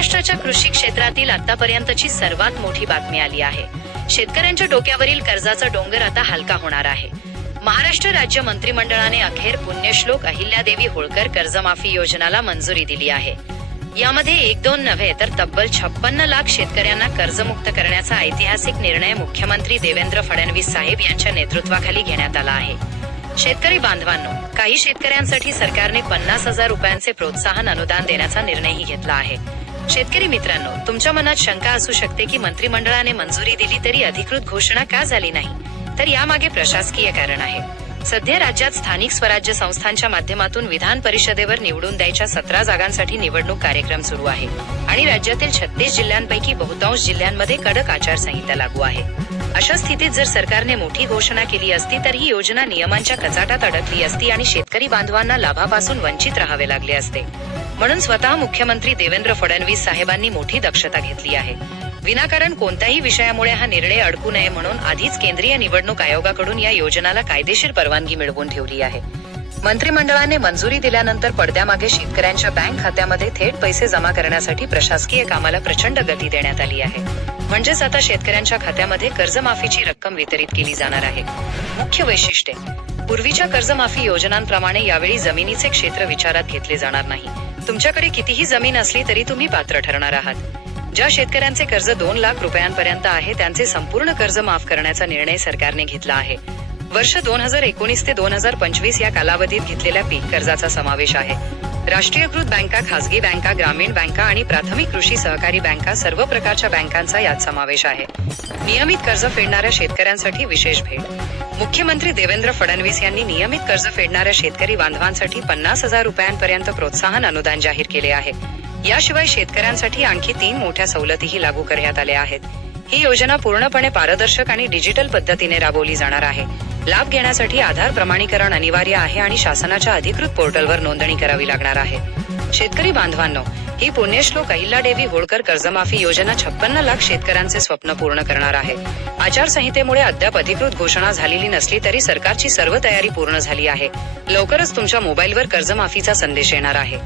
महाराष्ट्राच्या कृषी क्षेत्रातील आतापर्यंतची सर्वात मोठी बातमी आली आहे. शेतकऱ्यांच्या डोक्यावरील कर्जाचा डोंगर आता हलका होणार आहे. महाराष्ट्र राज्य मंत्रिमंडळाने अखेर पुण्यश्लोक अहिल्यादेवी होळकर कर्जमाफी योजनेला मंजुरी दिली आहे. यामध्ये 1-2 नव्हे तर तब्बल 56 लाख शेतकऱ्यांना कर्जमुक्त करण्याचा ऐतिहासिक निर्णय मुख्यमंत्री देवेंद्र फडणवीस साहेब यांच्या नेतृत्वाखाली घेण्यात आला आहे. शेतकरी बांधवांनो, काही शेतकऱ्यांसाठी सरकारने 50,000 रुपयांचे प्रोत्साहन अनुदान देण्याचा निर्णयही घेतला आहे. शेतकरी मित्रांनो, तुमच्या मनात शंका असू शकते की मंत्रिमंडळाने मंजुरी दिली तरी अधिकृत घोषणा का झाली नाही. तर यामागे प्रशासकीय कारण आहे. सध्या राज्यात स्थानिक स्वराज्य संस्थांच्या माध्यमातून विधान परिषदेवर निवडून द्यायच्या 17 जागांसाठी निवडणूक कार्यक्रम सुरू आहे आणि राज्यातील 36 जिल्ह्यांपैकी बहुतांश जिल्ह्यांमध्ये कडक आचारसंहिता लागू आहे. अशा स्थितीत जर सरकारने मोठी घोषणा केली असती तर ही योजना नियमांच्या कचाटात अडकली असती आणि शेतकरी बांधवांना लाभापासून वंचित राहावे लागले असते. म्हणून स्वतः मुख्यमंत्री देवेंद्र फडणवीस साहेबांनी मोठी दक्षता घेतली आहे. विनाकारण कोणत्याही विषयामुळे हा निर्णय अडकू नये म्हणून आधीच केंद्रीय निवडणूक आयोगाकडून या योजनेला कायदेशीर परवानगी मिळवून ठेवली आहे. मंत्रिमंडळाने मंजुरी दिल्यानंतर पडद्यामागे शेतकऱ्यांच्या बँक खात्यामध्ये थेट पैसे जमा करण्यासाठी प्रशासकीय कामाला प्रचंड गती देण्यात आली आहे. म्हणजेच आता शेतकऱ्यांच्या खात्यामध्ये कर्जमाफीची रक्कम वितरित केली जाणार आहे. मुख्य वैशिष्ट्ये: पूर्वीच्या कर्जमाफी योजनांप्रमाणे यावेळी जमिनीचे क्षेत्र विचारात घेतले जाणार नाही. तुमच्याकडे कितीही जमीन असली तरी तुम्ही पात्र ठरणार आहात. ज्या शेतकऱ्यांचे कर्ज 2 लाख रुपयांपर्यंत आहे त्यांचे संपूर्ण कर्ज माफ करण्याचा निर्णय सरकारने घेतला आहे. वर्ष 2019 ते 2025 या कालावधीत घेतलेल्या पीक कर्जाचा समावेश आहे. राष्ट्रीयकृत बँका, खासगी बँका, ग्रामीण बँका आणि प्राथमिक कृषी सहकारी बँका सर्व प्रकारच्या बँकांचा यात समावेश आहे. नियमित कर्ज फेडणाऱ्या शेतकऱ्यांसाठी विशेष भेट: मुख्यमंत्री देवेंद्र फडणवीस यांनी नियमित कर्ज फेडणाऱ्या शेतकरी बांधवांसाठी 50,000 रुपयांपर्यंत प्रोत्साहन अनुदान जाहीर केले आहे. याशिवाय शेतकऱ्यांसाठी आणखी 3 मोठ्या सवलतीही लागू करण्यात आल्या आहेत. ही योजना पूर्णपणे पारदर्शक आणि डिजिटल पद्धतीने राबवली जाणार आहे. लाभ घेण्यासाठी आधार प्रमाणीकरण अनिवार्य आहे आणि शासनाच्या अधिकृत पोर्टलवर नोंदणी करावी लागणार आहे. शेतकरी बांधवांनो, ही पुण्यश्लोक अहिल्यादेवी होळकर कर्जमाफी योजना 56 लाख शेतकऱ्यांचे स्वप्न पूर्ण करणार आहे. आचारसंहितेमुळे अद्याप अधिकृत घोषणा झालेली नसली तरी सरकारची सर्व तयारी पूर्ण झाली आहे. लवकरच तुमच्या मोबाईलवर कर्जमाफीचा संदेश येणार आहे.